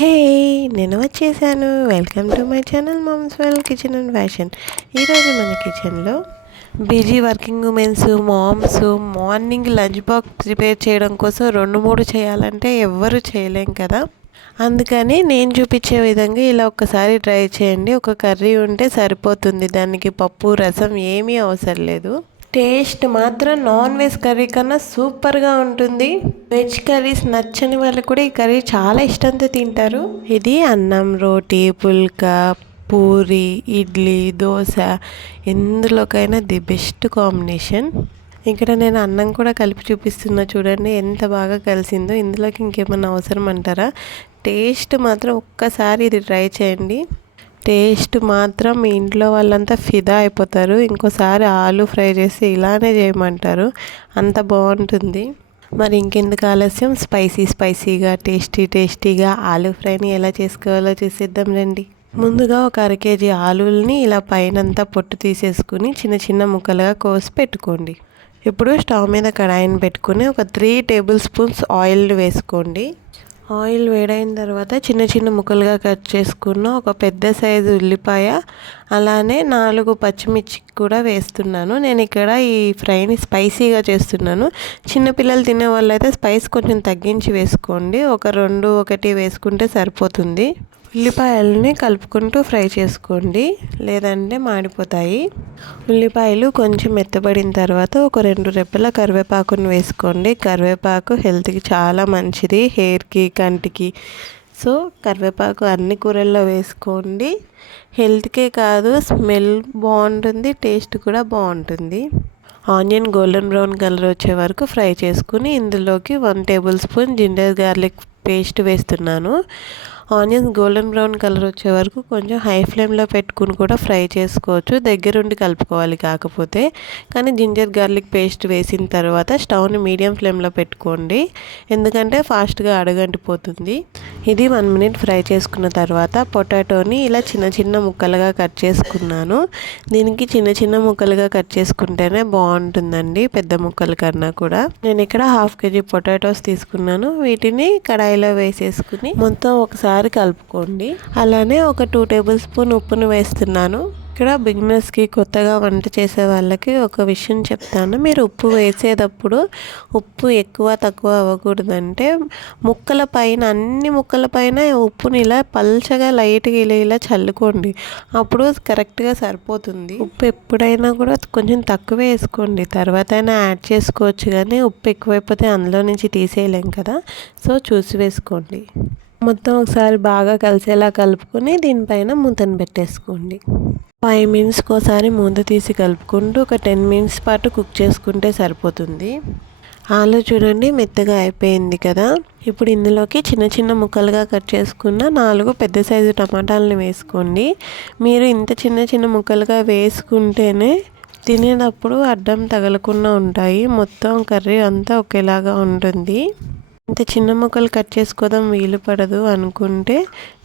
హే నేను వచ్చేసాను. Welcome to my channel moms well kitchen and fashion ఈరోజు మన కిచెన్లో busy working womens moms morning lunch box prepare చేయడం కోసం రెండు మూడు చేయాలంటే ఎవ్వరు చేయలేం కదా. అందుకని నేను చూపించే విధంగా ఇలా ఒక్కసారి ట్రై చేయండి. ఒక కర్రీ ఉంటే సరిపోతుంది. దానికి పప్పు రసం ఏమీ అవసరం లేదు. టేస్ట్ మాత్రం నాన్ వెజ్ కర్రీ కన్నా సూపర్గా ఉంటుంది. వెజ్ కర్రీస్ నచ్చని వాళ్ళు కూడా ఈ కర్రీ చాలా ఇష్టంతో తింటారు. ఇది అన్నం రోటీ పుల్కా పూరి ఇడ్లీ దోశ ఎందులోకైనా ది బెస్ట్ కాంబినేషన్. ఇక్కడ నేను అన్నం కూడా కలిపి చూపిస్తున్నా చూడండి ఎంత బాగా కలిసిందో. ఇందులోకి ఇంకేమన్నా అవసరం అంటారా? టేస్ట్ మాత్రం ఒక్కసారి ఇది ట్రై చేయండి. టేస్ట్ మాత్రం మీ ఇంట్లో వాళ్ళంతా ఫిదా అయిపోతారు. ఇంకోసారి ఆలు ఫ్రై చేసి ఇలానే చేయమంటారు. అంత బాగుంటుంది. మరి ఇంకెందుకు ఆలస్యం? స్పైసీ స్పైసీగా టేస్టీ టేస్టీగా ఆలు ఫ్రైని ఎలా చేసుకోవాలో చూసేద్దాం రండి. ముందుగా ఒక అర కేజీ ఆలుల్ని ఇలా పైనంతా పొట్టు తీసేసుకుని చిన్న చిన్న ముక్కలుగా కోసి పెట్టుకోండి. ఇప్పుడు స్టవ్ మీద కడాయిని పెట్టుకుని ఒక త్రీ టేబుల్ స్పూన్స్ ఆయిల్ వేసుకోండి. ఆయిల్ వేడైన తర్వాత చిన్న చిన్న ముక్కలుగా కట్ చేసుకున్న ఒక పెద్ద సైజు ఉల్లిపాయ అలానే నాలుగు పచ్చిమిర్చి కూడా వేస్తున్నాను. నేను ఇక్కడ ఈ ఫ్రైని స్పైసీగా చేస్తున్నాను. చిన్నపిల్లలు తినే వాళ్ళు అయితే స్పైస్ కొంచెం తగ్గించి వేసుకోండి. ఒక రెండు ఒకటి వేసుకుంటే సరిపోతుంది. ఉల్లిపాయలని కలుపుకుంటూ ఫ్రై చేసుకోండి. లేదంటే మాడిపోతాయి. ఉల్లిపాయలు కొంచెం మెత్తబడిన తర్వాత ఒక రెండు రెప్పల కరివేపాకుని వేసుకోండి. కరివేపాకు హెల్త్కి చాలా మంచిది. హెయిర్కి కంటికి సో కరివేపాకు అన్ని కూరల్లో వేసుకోండి. హెల్త్కే కాదు స్మెల్ బాగుంటుంది టేస్ట్ కూడా బాగుంటుంది. ఆనియన్ గోల్డెన్ బ్రౌన్ కలర్ వచ్చే వరకు ఫ్రై చేసుకుని ఇందులోకి one tablespoon ginger garlic paste వేస్తున్నాను. ఆనియన్స్ గోల్డెన్ బ్రౌన్ కలర్ వచ్చే వరకు కొంచెం హై ఫ్లేమ్లో పెట్టుకుని కూడా ఫ్రై చేసుకోవచ్చు. దగ్గరుండి కలుపుకోవాలి కాకపోతే. కానీ జింజర్ గార్లిక్ పేస్ట్ వేసిన తర్వాత స్టవ్ని మీడియం ఫ్లేమ్లో పెట్టుకోండి. ఎందుకంటే ఫాస్ట్గా అడగంటిపోతుంది. ఇది వన్ మినిట్ ఫ్రై చేసుకున్న తర్వాత పొటాటోని ఇలా చిన్న చిన్న ముక్కలుగా కట్ చేసుకున్నాను. దీనికి చిన్న చిన్న ముక్కలుగా కట్ చేసుకుంటేనే బాగుంటుందండి పెద్ద ముక్కల కన్నా కూడా. నేను ఇక్కడ హాఫ్ కేజీ పొటాటోస్ తీసుకున్నాను. వీటిని కడాయిలో వేసేసుకుని మొత్తం ఒకసారి ఒకసారి కలుపుకోండి. అలానే ఒక టూ టేబుల్ స్పూన్ ఉప్పును వేస్తున్నాను. ఇక్కడ బిగినర్స్కి కొత్తగా వంట చేసే వాళ్ళకి ఒక విషయం చెప్తాను. మీరు ఉప్పు వేసేటప్పుడు ఉప్పు ఎక్కువ తక్కువ అవ్వకూడదంటే ముక్కల పైన అన్ని ముక్కల పైన ఉప్పుని ఇలా పల్చగా లైట్గా ఇలా ఇలా చల్లుకోండి. అప్పుడు కరెక్ట్గా సరిపోతుంది. ఉప్పు ఎప్పుడైనా కూడా కొంచెం తక్కువ వేసుకోండి. తర్వాత అయినా యాడ్ చేసుకోవచ్చు కానీ ఉప్పు ఎక్కువైపోతే అందులో నుంచి తీసేయలేం కదా. సో చూసి వేసుకోండి. మొత్తం ఒకసారి బాగా కలిసేలా కలుపుకొని దీనిపైన మూతను పెట్టేసుకోండి. ఫైవ్ మినిట్స్కి ఒకసారి మూత తీసి కలుపుకుంటూ ఒక టెన్ మినిట్స్ పాటు కుక్ చేసుకుంటే సరిపోతుంది. ఆలు చూడండి మెత్తగా అయిపోయింది కదా. ఇప్పుడు ఇందులోకి చిన్న చిన్న ముక్కలుగా కట్ చేసుకున్న నాలుగు పెద్ద సైజు టమాటాలను వేసుకోండి. మీరు ఇంత చిన్న చిన్న ముక్కలుగా వేసుకుంటేనే తినేటప్పుడు అడ్డం తగలకుండా ఉంటాయి. మొత్తం కర్రీ అంతా ఒకేలాగా ఉంటుంది. ఇంత చిన్న ముక్కలు కట్ చేసుకోవడం వీలు పడదు అనుకుంటే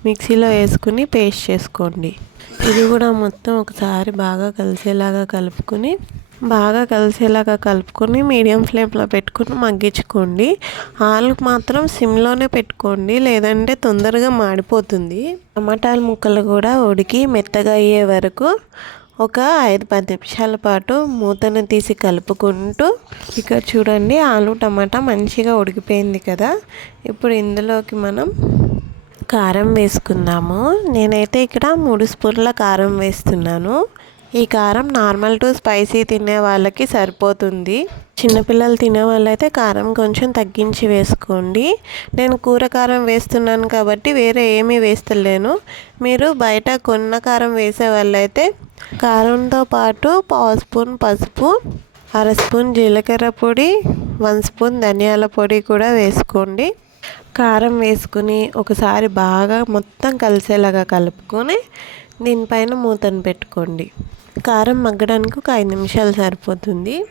మిక్సీలో వేసుకుని పేస్ట్ చేసుకోండి. ఇది కూడా మొత్తం ఒకసారి బాగా కలిసేలాగా కలుపుకొని బాగా కలిసేలాగా కలుపుకొని మీడియం ఫ్లేమ్లో పెట్టుకుని మగ్గించుకోండి. ఆలు మాత్రం సిమ్లోనే పెట్టుకోండి లేదంటే తొందరగా మాడిపోతుంది. టమాటాల ముక్కలు కూడా ఉడికి మెత్తగా అయ్యే వరకు ఒక ఐదు పది నిమిషాల పాటు మూతను తీసి కలుపుకుంటూ ఇక్కడ చూడండి ఆలు టమాటా మంచిగా ఉడికిపోయింది కదా. ఇప్పుడు ఇందులోకి మనం కారం వేసుకుందాము. నేనైతే ఇక్కడ మూడు స్పూన్ల కారం వేస్తున్నాను. ఈ కారం నార్మల్ టు స్పైసీ తినే వాళ్ళకి సరిపోతుంది. చిన్నపిల్లలు తినే వాళ్ళైతే కారం కొంచెం తగ్గించి వేసుకోండి. నేను కూర కారం వేస్తున్నాను కాబట్టి వేరే ఏమీ వేస్తలేను. మీరు బయట కొన్న కారం వేసే వాళ్ళైతే కారంతో పాటు పావు స్పూన్ పసుపు అర స్పూన్ జీలకర్ర పొడి వన్ స్పూన్ ధనియాల పొడి కూడా వేసుకోండి. కారం వేసుకుని ఒకసారి బాగా మొత్తం కలిసేలాగా కలుపుకొని దీనిపైన మూతను పెట్టుకోండి. కారం మగ్గడానికి ఒక ఐదు నిమిషాలు సరిపోతుంది.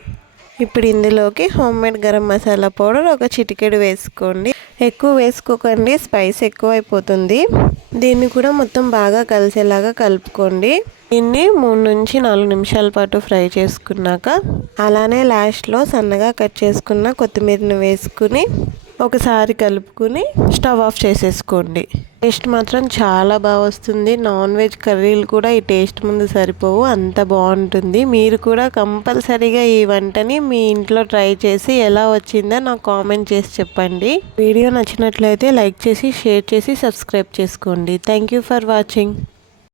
ఇప్పుడు ఇందులోకి home made garam masala powder ఒక చిటికెడు వేసుకోండి. ఎక్కువ వేసుకోకండి స్పైస్ ఎక్కువైపోతుంది. దీన్ని కూడా మొత్తం బాగా కలిసేలాగా కలుపుకోండి. దీన్ని మూడు నుంచి నాలుగు నిమిషాల పాటు ఫ్రై చేసుకున్నాక అలానే లాస్ట్లో సన్నగా కట్ చేసుకున్న కొత్తిమీరని వేసుకుని ఒకసారి కలుపుకుని స్టవ్ ఆఫ్ చేసేసుకోండి. టేస్ట్ మాత్రం చాలా బాగా వస్తుంది. నాన్ వెజ్ కర్రీలు కూడా ఈ టేస్ట్ ముందు సరిపోవు. అంత బాగుంటుంది. మీరు కూడా కంపల్సరీగా ఈ వంటని మీ ఇంట్లో ట్రై చేసి ఎలా వచ్చిందో నాకు కామెంట్ చేసి చెప్పండి. వీడియో నచ్చినట్లయితే లైక్ చేసి షేర్ చేసి సబ్స్క్రైబ్ చేసుకోండి. Thank you for watching.